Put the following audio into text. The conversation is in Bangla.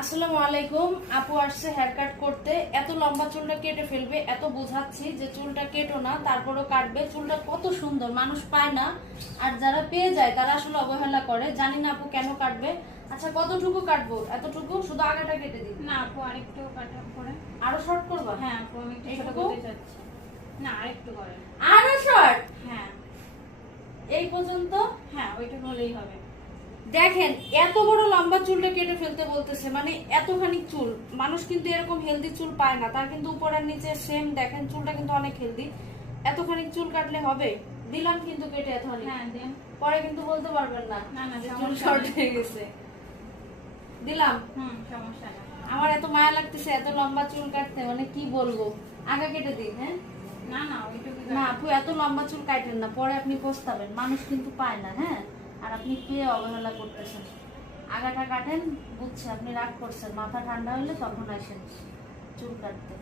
আসসালামু আলাইকুম। আপু আসছে হেয়ার কাট করতে। এত লম্বা চুলটা কেটে ফেলবে, এত বোঝাচ্ছি যে চুলটা কেটো না, তারপরও কাটবে। চুলটা কত সুন্দর, মানুষ পায় না, আর যারা পেয়ে যায় তারা আসলে অবহেলা করে। জানি না আপু কেন কাটবে। আচ্ছা, কতটুকু কাটবো? এতটুকু? শুধু আগাটা কেটে দিই? না আপু, আরেকটু কাটা করে। আরো শর্ট করবা? হ্যাঁ আপু, আমি একটু ছোট এইটুকু? করতে চাচ্ছি। না, আরেকটু করেন। আরো শর্ট? হ্যাঁ এই পর্যন্ত? হ্যাঁ, ওইটুকু হলেই হবে। দেখেন, এত বড় লম্বা চুলটা কেটে ফেলতে বলতেছে, মানে এতখানি চুল। মানুষ কিন্তু এরকম হেলদি চুল পায় না। তার কিন্তু উপর আর নিচে সেম, দেখেন চুলটা কিন্তু অনেক হেলদি। এতখানি চুল কাটলে হবে? দিলাম কিন্তু কেটে এতখানি। হ্যাঁ দেন। পরে কিন্তু বলতে পারবেন না না না, যে চুল সমস্যা শর্ট নেই। হয়ে গেছে। দিলাম। সমস্যা না। আমার এত মায়া লাগতেছে এত লম্বা চুল কাটতে, মানে কি বলবো। আগা কেটে দিন। হ্যাঁ না না, ওইটুকু না আপু, এত লম্বা চুল কাটেন না, পরে আপনি পস্তাবেন। মানুষ কিন্তু পায় না। হ্যাঁ, আর আপনি পেয়ে অবহেলা করতেছেন। আগাটা কাটেন, বুঝছে আপনি রাগ করছেন। মাথা ঠান্ডা হলে তখন আসেন চুল কাটতে।